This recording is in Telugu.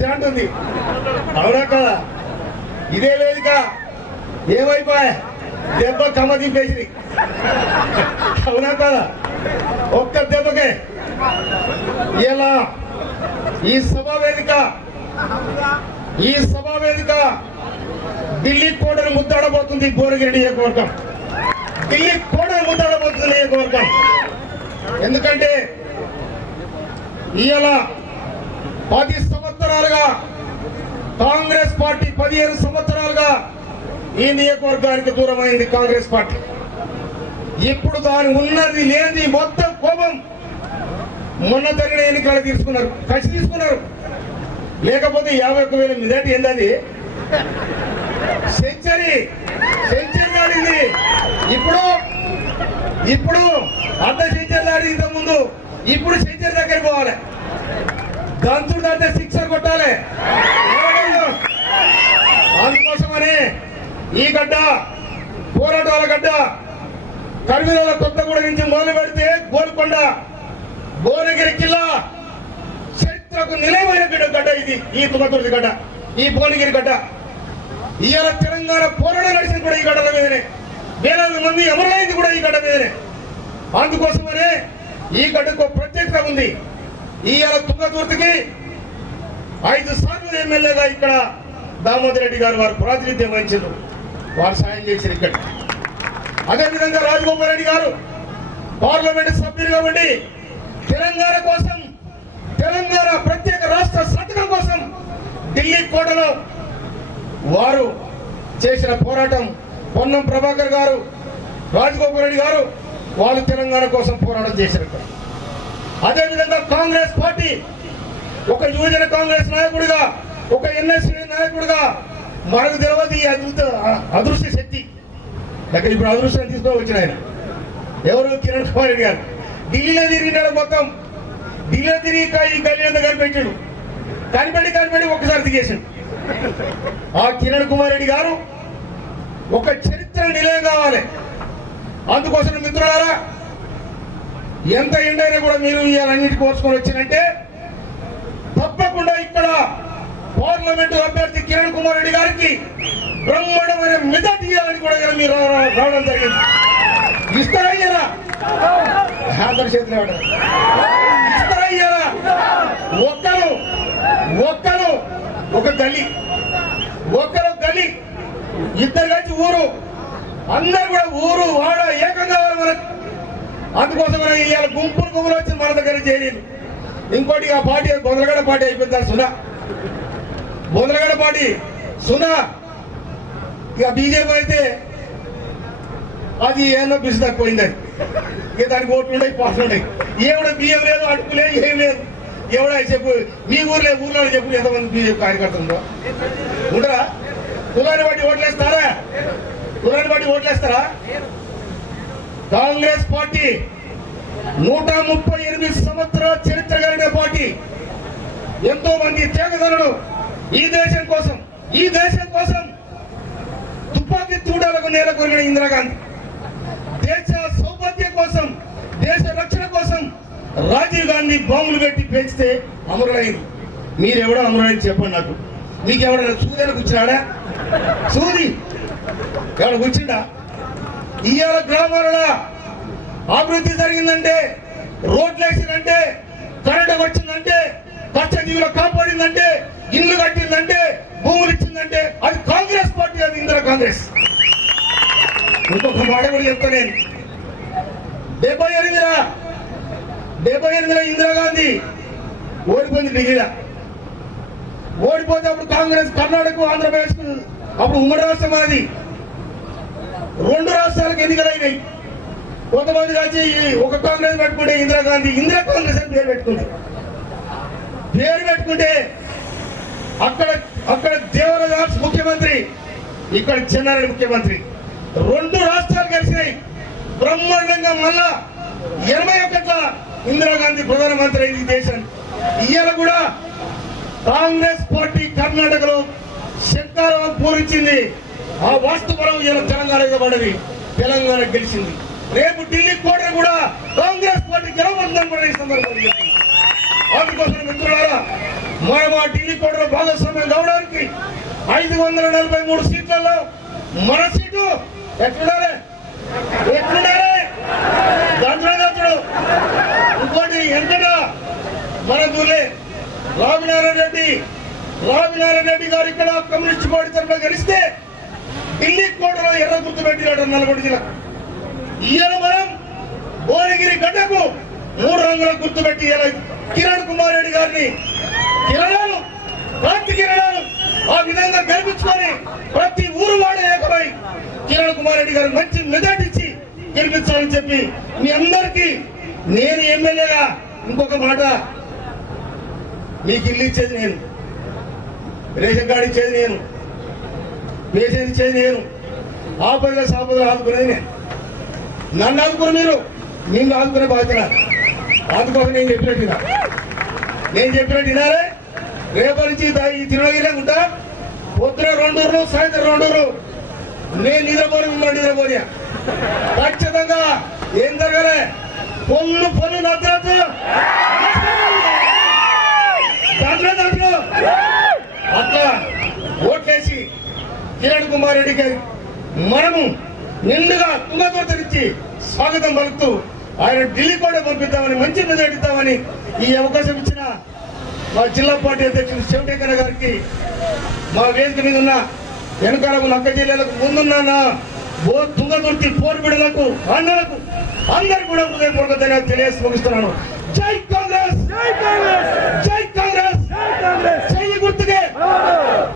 మనిషి అంటుంది అవునా కదా? ఇదే వేదిక ఏమైపోయా? దెబ్బ కమ్మ దింపేసి అవునా కదా? ఒక్క దెబ్బకే. ఇలా ఈ సభా వేదిక ఈ సభా వేదిక ఢిల్లీ కోటను ముద్దాడబోతుంది భువనగిరి నియోజకవర్గం. ఢిల్లీ కోటను ముద్దాడబోతుంది నియోజకవర్గం. ఎందుకంటే ఇవాళ పాకిస్తాన్ సంవత్సరాలుగా కాంగ్రెస్ పార్టీ పదిహేను సంవత్సరాలుగా ఈ నియోజకవర్గానికి దూరమైంది కాంగ్రెస్ పార్టీ. ఇప్పుడు దాని ఉన్నది లేని మొత్తం కోపం మొన్న జరిగిన ఎన్నికలు తీసుకున్నారు కలిసి తీసుకున్నారు. లేకపోతే యాభై ఒక్క వేల మెజార్టీ ఏంటది సెంచరీ సెంచరీ ఆడింది. ఇప్పుడు ఇప్పుడు అర్ధ సెంచరీ ఆడింది ముందు ఇప్పుడు సెంచరీ దగ్గరికి పోవాలి. దంతుడు అంటే ఈ గడ్డ పోరాటాల గడ్డ కర్మీల కొత్తగూడ నుంచి మొదలు పెడితే గోల్కొండ భువనగిరి కిల్లా చరిత్రకు నిలయమైన గడ్డ గడ్డ ఇది ఈ తుమ్మతుర్తి గడ్డ ఈ భువనగిరి గడ్డ. ఇవాళ తెలంగాణ పోరాటం నడిచింది కూడా ఈ గడ్డల మీదనే. వేలాది మంది అమరులైంది కూడా ఈ గడ్డ మీదనే. అందుకోసమనే ఈ గడ్డకు ప్రత్యేకత ఉంది. ఇవాళ తుంగతుర్తికి ఐదు సార్లు ఎమ్మెల్యేగా ఇక్కడ దామోదర్ రెడ్డి గారు వారు ప్రాతినిధ్యం వహించారు వారు సాయం చేశారు ఇక్కడ. అదేవిధంగా రాజగోపాల్ రెడ్డి గారు పార్లమెంట్ సభ్యులుగా ఉండి తెలంగాణ కోసం తెలంగాణ ప్రత్యేక రాష్ట్ర సంతకం కోసం ఢిల్లీ కోటలో వారు చేసిన పోరాటం. పొన్నం ప్రభాకర్ గారు రాజగోపాల్ రెడ్డి గారు వాళ్ళు తెలంగాణ కోసం పోరాటం చేశారు ఇక్కడ. అదేవిధంగా కాంగ్రెస్ పార్టీ ఒక యువజన కాంగ్రెస్ నాయకుడిగా ఒక ఎన్ఎస్సీ నాయకుడిగా మనకు తెలియదు ఈ అదృత అదృశ్య శక్తి. దగ్గర ఇప్పుడు అదృశ్యం తీసుకొని వచ్చిన ఆయన. ఎవరు? కిరణ్ కుమార్ రెడ్డి గారు. ఢిల్లీలో తిరిగినాడు మొత్తం. ఢిల్లీలో తిరిగి ఈ గల్లీ అంతా కనిపెట్టాడు కనిపెట్టి కనిపెట్టి ఒక్కసారి దిగేశాడు ఆ కిరణ్ కుమార్ రెడ్డి గారు ఒక చరిత్ర నిలయం కావాలి. అందుకోసం మిత్రులారా ఎంత ఎండైనా కూడా మీరు ఇవాళన్నిటి కోర్చుకొని వచ్చినంటే తప్పకుండా ఇక్కడ పార్లమెంట్ అభ్యర్థి కిరణ్ కుమార్ రెడ్డి గారికి బ్రహ్మాండమైన మెజార్టీ ఇవ్వాలని కూడా మీరు రావడం జరిగింది. ఇస్తారా ఇయ్యరా అందరి చేతులు ఇస్తారా ఇయ్యరా ఒక్కరు ఒక్కరు ఒక గలి ఒక్కరు గలి ఇద్దరు కలిసి ఊరు అందరు కూడా ఊరు వాడ ఏకంగా మనకు అందుకోసం ఇవాళ గుంపులు గుంపులు వచ్చి మన దగ్గర చేయలేదు ఇంకోటి ఆ పార్టీ బొందలగడ పార్టీ అయిపోయింది సునా బొదలగడ పార్టీ సునా ఇక బీజేపీ అయితే అది ఏదో బిసి తక్కువైంది అది ఇక దానికి ఓట్లు ఉన్నాయి పాటలు ఉన్నాయి. ఏమైనా బియ్యం లేదు అడుపు లేదు ఏం లేదు. ఎవడా చెప్పు? మీ ఊర్లో ఊర్లో చెప్పు ఎంతమంది బీజేపీ కార్యకర్తలు? ఉందో ఉండరా కులాన్ని బట్టి ఓట్లేస్తారా? కులాన్ని బట్టి ఓట్లేస్తారా? కాంగ్రెస్ పార్టీ నూట ముప్పై ఎనిమిది సంవత్సరాల చరిత్ర కలిగిన పార్టీ. ఎంతో మంది త్యాగదనులు ఈ దేశం కోసం ఈ దేశం కోసం తుపాకీ తూడాలకు నేల కొరిగిన ఇందిరాగాంధీ. దేశ సౌభాగ్యం కోసం దేశ రక్షణ కోసం రాజీవ్ గాంధీ బాంబులు పెట్టి పెంచితే అమరులైంది మీరెవడో అమరులైంది చెప్పండి నాకు. మీకు ఎవడైనా సూర్యుడు కూర్చున్నాడా? సూది ఎవడ కూర్చుండా? ఇవాళ గ్రామాలలో అభివృద్ధి జరిగిందంటే రోడ్లు వేసిందంటే కరెంట్ వచ్చిందంటే కష్టజీవులు కాపాడిందంటే ఇల్లు కట్టిందంటే భూములు ఇచ్చిందంటే అది కాంగ్రెస్ పార్టీ అది ఇందిరా కాంగ్రెస్. ఇంకొక మాట కూడా చెప్తా నేను. డెబ్బై ఎనిమిదిరా డెబ్బై ఎనిమిదిలో ఇందిరాగాంధీ ఓడిపోయింది ఢిల్లీలో ఓడిపోతే అప్పుడు కాంగ్రెస్ కర్ణాటక ఆంధ్రప్రదేశ్ అప్పుడు ఉమ్మడి రాష్ట్రం అది రెండు రాష్ట్రాలకు ఎన్నికలైనాయి కొంతమంది కాచి ఒక కాంగ్రెస్ పెట్టుకుంటే ఇందిరాగాంధీ ఇందిరా కాంగ్రెస్ అని పేరు పెట్టుకుంది. పేరు పెట్టుకుంటే అక్కడ అక్కడ దేవరాజ్ ముఖ్యమంత్రి ఇక్కడ చెన్నారెడ్డి ముఖ్యమంత్రి. రెండు రాష్ట్రాలు కలిసినాయి. బ్రహ్మాండంగా మళ్ళా ఎనభై ఒకట్ల ఇందిరాగాంధీ ప్రధానమంత్రి అయింది దేశం. ఇయ్యాల ఇవాళ కూడా కాంగ్రెస్ పార్టీ కర్ణాటకలో శంకారం పూరించింది. ఆ వాస్తుపరం ఇలా తెలంగాణ ఇవ్వబడింది తెలంగాణ గెలిచింది. రేపు ఢిల్లీ కోట కూడా కాంగ్రెస్ పార్టీ గెలవబోతుందని కూడా ఈ సందర్భంగా అందుకోసం మిత్రులారా. మనం ఆ ఢిల్లీ కోటలో వందల నలభై మూడు సీట్లలో మన సీటు ఎట్లుండాలి ఎట్లుండాలి దాంట్లో దాంట్లో ఇంకోటి ఎంతగా మన దూలే రామినారాయణ రెడ్డి రామినారాయణ రెడ్డి గారు ఇక్కడ కమ్యూనిస్ట్ పార్టీ తరఫున గెలిస్తే ఢిల్లీ కోటలో ఎర్ర గుర్తు పెట్టినాడు నల్గొండ జిల్లా. ఈయన మనం భువనగిరి గడ్డకు మూడు రంగుల గుర్తు పెట్టి ఇలా కిరణ్ కుమార్ రెడ్డి గారిని కిరణాలు కాంతి కిరణాలు ఆ విధంగా గెలిపించుకొని ప్రతి ఊరు వాడే ఏకమై కిరణ్ కుమార్ రెడ్డి గారు మంచి మెజార్టీ ఇచ్చి గెలిపించాలని చెప్పి మీ అందరికీ నేను ఎమ్మెల్యేగా ఇంకొక మాట. మీకు ఇల్లు ఇచ్చేది నేను. రేషన్ కార్డు ఇచ్చేది నేను. రేషన్ ఇచ్చేది నేను. ఆపదల సాపదలు ఆదుకునేది నేను. నన్ను ఆదుకుని మీరు. నిన్ను ఆదుకునే బాధ్యత అందుకోసం నేను చెప్పినట్టు నేను చెప్పినట్టు వినాలే రేపటి నుంచి ఈ తిరుమలగిరి ఉంటా. పొద్దున రెండూరు సాయంత్రం రెండూరు నేను నిద్రపోను మిమ్మల్ని నిద్రపోనియా ఖచ్చితంగా ఏం జరగలే? పొల్లు పొల్లు నచ్చరచ్చు దాంట్లో అట్లా ఓట్లేసి కిరణ్ కుమార్ రెడ్డికి మనము నిండుగా తుంగతుర్తినిచ్చి స్వాగతం పలుకుతూ ఆయన ఢిల్లీ కూడా పంపిద్దామని మంచి మెజార్టీ ఇద్దామని ఈ అవకాశం ఇచ్చిన మా జిల్లా పార్టీ అధ్యక్షుడు శివటేకర గారికి మా వేదిక మీద ఉన్న వెనకాలకు నక్క జిల్లాలకు ముందున్న ఓ తుంగతుర్తి పోరు బిడలకు అన్నలకు అందరు కూడా హృదయపూర్వక ధన్యవాదాలు తెలియజేసి ముగిస్తున్నాను జై కాంగ్రెస్! జై కాంగ్రెస్! జై కాంగ్రెస్! జై గుర్తుకే!